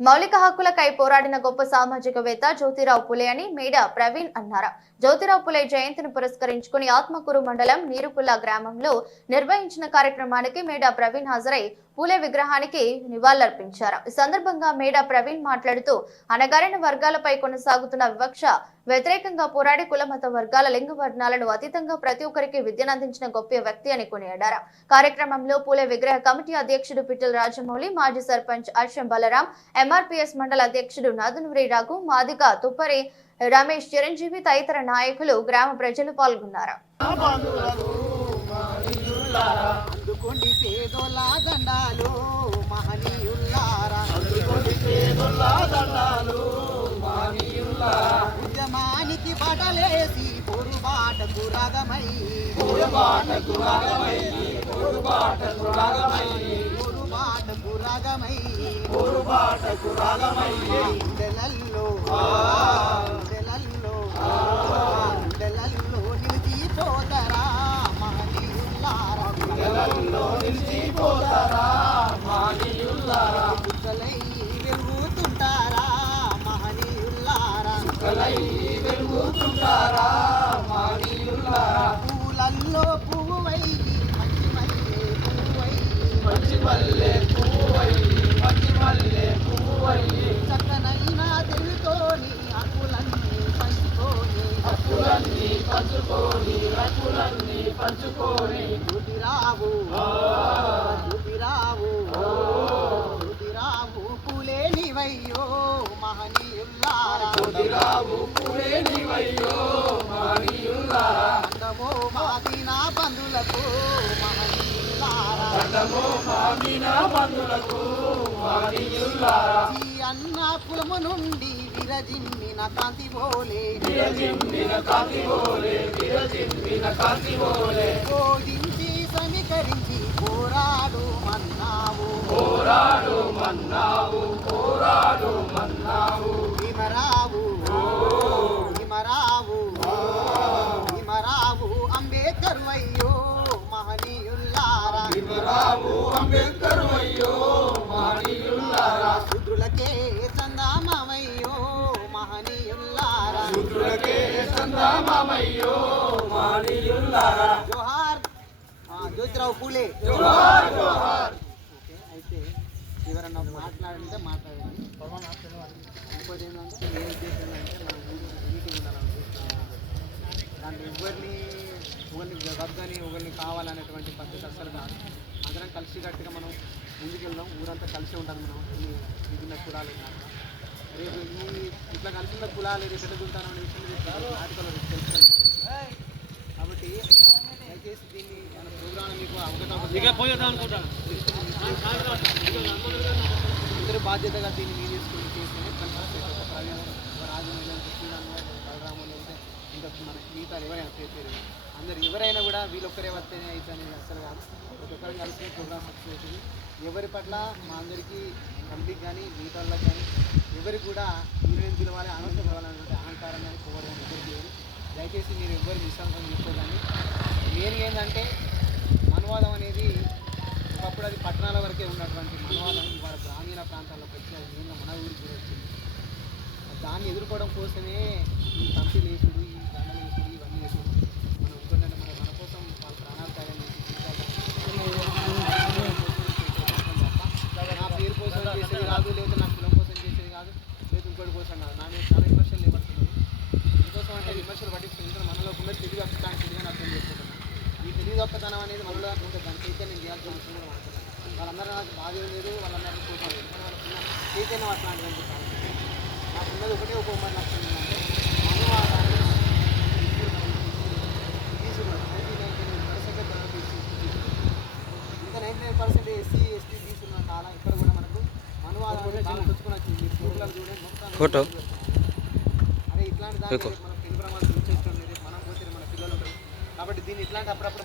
మౌలిక హక్కులకై పోరాడిన గొప్ప సామాజికవేత్త జ్యోతిరావు పులే అని మేడ ప్రవీణ్ అన్నారు. జ్యోతిరావు పులే జయంతిని పురస్కరించుకుని ఆత్మకూరు మండలం నీరుకుల్ల గ్రామంలో నిర్వహించిన కార్యక్రమానికి మేడ ప్రవీణ్ హాజరై పూలే విగ్రహానికి నివాళులర్పించారు. ఈ సందర్భంగా మేడ ప్రవీణ్ మాట్లాడుతూ అణగారిన వర్గాలపై కొనసాగుతున్న వివక్ష వ్యతిరేకంగా పోరాడి కులమత వర్గాల లింగ వర్ణాలను అతీతంగా ప్రతి ఒక్కరికి విద్యనందించిన గొప్ప వ్యక్తి అని కొనియాడారు. కార్యక్రమంలో పూలే విగ్రహ కమిటీ అధ్యక్షుడు పిట్టల రాజమౌళి, మాజీ సర్పంచ్ అర్షం బలరాం, ఎంఆర్పీఎస్ మండల అధ్యక్షుడు నాదనూరి రఘు, మాదిగ తుప్పరి రమేష్, చిరంజీవి తదితర నాయకులు, గ్రామ ప్రజలు పాల్గొన్నారు. ఉద్యమానికి బడలేసి పొరుబాటకు రాగమై నిలిచిపోతారా మహనీయుల్లారా, చుక్కలై వెలుగుతుంటారా మహనీయుల్లారా, పూలల్లో పువ్వువై మంచి మల్లె పువ్వువై చక్కనైన తెలుతోని హక్కులన్నీ పంచుకోని జ్యోతిరావు పూలే నీవయ్యో మహనీయుల్లారా, అందమో మాదినా బంధులకు మహనీయుల్లారా, ఈ అన్న కులము నుండి విరజిమ్మిన కాంతి బోలే బోధించి సమీకరించి పోరాడు మన్నావు భీమరావు అంబేద్కర్ అయ్యో మహనీయుల్లారా, శూద్రులకే చందామయ్యో మహనీయుల్లారా, జోహార్ జ్యోతిరావు పూలే. అయితే ఎవరన్నా మాట్లాడండి. ఇంకోటి ఏంటంటే ఏ ఉద్దేశం అంటే మన మీటింగ్ ఉండాలనుకుంటున్నాను. దాంట్లో ఒకరిని వద్దని ఒకరిని కావాలనేటువంటి పద్ధతి అస్సలు కాదు. అందరం కలిసికట్టుగా మనం ముందుకెళ్దాం. ఊరంతా కలిసి ఉంటాం. మనం విభిన్న కులాలు రేపు ఇట్లా కలిసిన కులాలు రేపు ఎదుగుతాను అనే విషయం ఆర్టికల్ తెలుస్తుంది. కాబట్టి దయచేసి దీన్ని మన ప్రోగ్రామ్ మీకు అవగతం ఇద్దరు బాధ్యతగా దీన్ని మీరు తీసుకుని చేస్తేనే రాజు బలరాములు అయితే ఇంకా మన మిగతాలు ఎవరైనా చేసేది అందరు ఎవరైనా కూడా వీళ్ళొక్కరే వస్తేనే అయితే అనేది అసలు కాదు. ఒక్కొక్కరం కలిసి ప్రోగ్రామ్ సక్సెస్ అవుతుంది. ఎవరి పట్ల మా అందరికీ కమిటీకి కానీ మిగతా వాళ్ళకి కానీ ఎవరికి కూడా యూనియన్ పిలవాలి, అనవసరం పిలవాలన్నటువంటి అహంకారం కానీ పోవడం ఎవరికి లేదు. దయచేసి మీరు ఎవరు విశ్రాంతం చేసుకోవాలని. మెయిన్ ఏంటంటే మనవాదం అనేది ఒకప్పుడు అది పట్టణాల వరకే ఉన్నటువంటి మనవాదం ఇవాళ గ్రామీణ ప్రాంతాల్లోకి వచ్చి అది మెయిన్గా మన ఊరికి కూడా వచ్చింది. దాన్ని ఎదుర్కోవడం కోసమే ఈ కంపెనీలు వేసుడు, ఈ దండలు వేసుడు, ఇవన్నీ వేసుడు. మనం ఇంకొంటే మన కోసం వాళ్ళ ప్రాణాలు త్యాగం చేసి నా పేరు కోసం చేసేది కాదు, లేదా నా కులం కోసం చేసేది కాదు, లేదు ఇంకోటి కోసం కాదు. నా మీద చాలా విమర్శలు లేబడుతున్నాను. ఎందుకోసం అంటే విమర్శలు పట్టించుకుంటే మనలో ఉన్న తెలివి వస్తాను తెలియని అర్థం చేసుకుంటున్నాను. ఈ తెలివి గొప్పతనం అనేది మనలో ఉంటే దాని చైతన్యం చేయాల్సిన అవసరం కూడా మాట్లాడుతున్నాను. వాళ్ళందరూ నాకు బాధ్యత లేదు, వాళ్ళందరూ కోసం వాళ్ళకున్న చైతన్యం అట్లాంటిది నాకున్నది ఒకటే ఒక ఉమ్మడి నష్టం ఏంటంటే మనవాదాన్ని ఇంకా 99% ఎస్సీ ఎస్టీ తీసుకున్న కాలం ఇక్కడ కూడా మనకు మనవాదాన్ని చాలా పుచ్చుకొని వచ్చింది. ఊర్లలో చూడండి అదే ఇట్లాంటి దాన్ని మనం పెను ప్రమాదాలు చూసేస్తాం లేదు, మనం పోతే మన పిల్లలు ఉంటారు. కాబట్టి దీన్ని ఇట్లాంటి అప్పుడప్పుడు